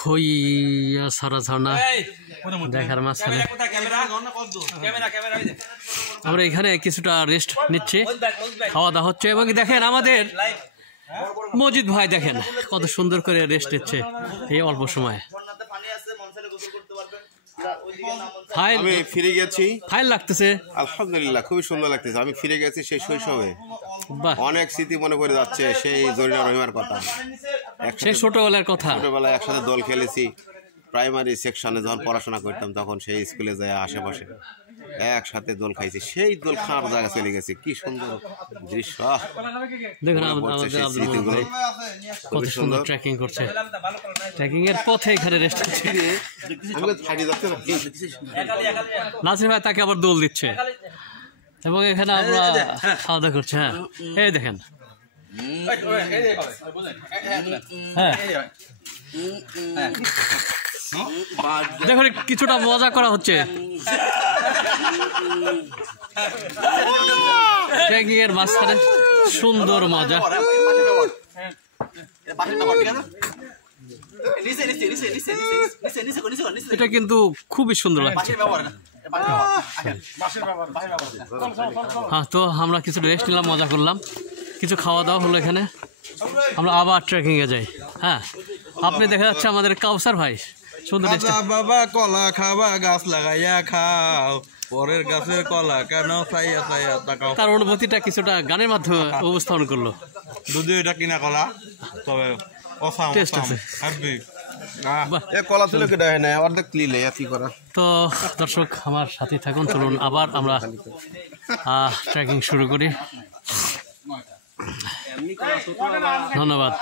খইয়া সারা ঝর্ণা দেখার মাঝখানে আমরা এখানে কিছুটা রেস্ট নিচ্ছি, খাওয়া দাওয়া হচ্ছে। এবং দেখেন আমাদের মজিদ ভাই দেখেন কত সুন্দর করে রেস্ট নিচ্ছে এই অল্প সময়ে। আমি ফিরে গেছি, ফাইল লাগতেছে আলহামদুলিল্লাহ, খুবই সুন্দর লাগতেছে। আমি ফিরে গেছি সেই শৈশবে, অনেক স্মৃতি মনে পড়ে যাচ্ছে, সেই জরিনা রহিমার কথা, সেই ছোটবেলার কথা। ছোটবেলায় একসাথে দোল খেলেছি, প্রাইমারি সেকশনে যখন পড়াশোনা করতাম তখন সেই স্কুলে যায় আশেপাশে একসাথে দোল খাইছি, সেই দোল খাওয়ার জায়গা চলে গেছে। কি সুন্দর দৃশ্য দেখুন কত সুন্দর ট্রেকিং করছে, ট্রেকিং এর পথে এখানে রেস্ট করছে। নাসির ভাই তাকে আবার দোল দিচ্ছে এবং এখানে আমরা খাওয়া দাওয়া করছি। হ্যাঁ এই দেখেন, হ্যাঁ দেখুন কিছুটা মজা করা হচ্ছে ট্রেকিং এর মাঝখানে, সুন্দর মজা। এটা কিন্তু খুবই সুন্দর লাগছে। হ্যাঁ, তো আমরা কিছু রেস্ট নিলাম, মজা করলাম, কিছু খাওয়া দাওয়া হলো। এখানে আমরা আবার ট্রেকিং এ যাই। হ্যাঁ, আপনি দেখা যাচ্ছে আমাদের কাউসার ভাই সুন্দর। বাবা কলা খাবা গাছ লাগাইয়া খাও, পরের গাছের কলা কেন চাইয়া চাইয়া তাকাও। তার অনুভূতিটা কিছুটা গানের মাধ্যমে উপস্থাপন করলো। যদিও এটা কিনা কলা, তবে টেস্ট আছে। তো দর্শক আমার সাথে থাকুন, চলুন আবার আমরা ট্রেকিং শুরু করি। ধন্যবাদ।